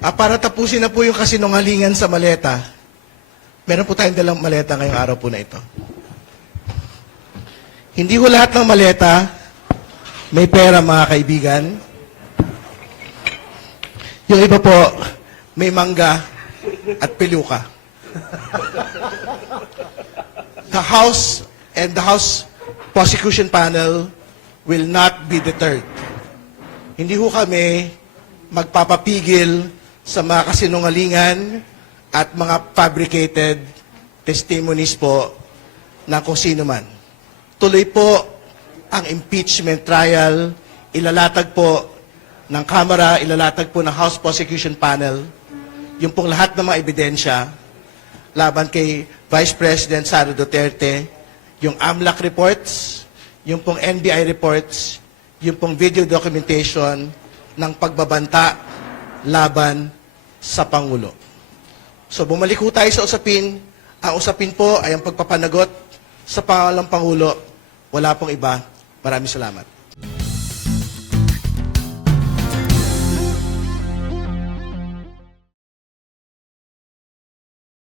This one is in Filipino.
Para tapusin na po yung kasinungalingan sa maleta, meron po tayong dalang maleta ngayong araw po na ito. Hindi ho lahat ng maleta may pera, mga kaibigan. Yung iba po, may mangga at peluka. The House and the House Prosecution Panel will not be deterred. Hindi ho kami magpapapigil sa mga kasinungalingan at mga fabricated testimonies po na kung sino man. Tuloy po ang impeachment trial, ilalatag po ng Kamara, ilalatag po ng House Prosecution Panel, yung pong lahat ng mga ebidensya laban kay Vice President Sara Duterte, yung AMLAC reports, yung pong NBI reports, yung pong video documentation ng pagbabanta laban sa Pangulo. So bumalik po tayo sa usapin. Ang usapin po ay ang pagpapanagot sa pangalang Pangulo. Wala pong iba. Maraming salamat.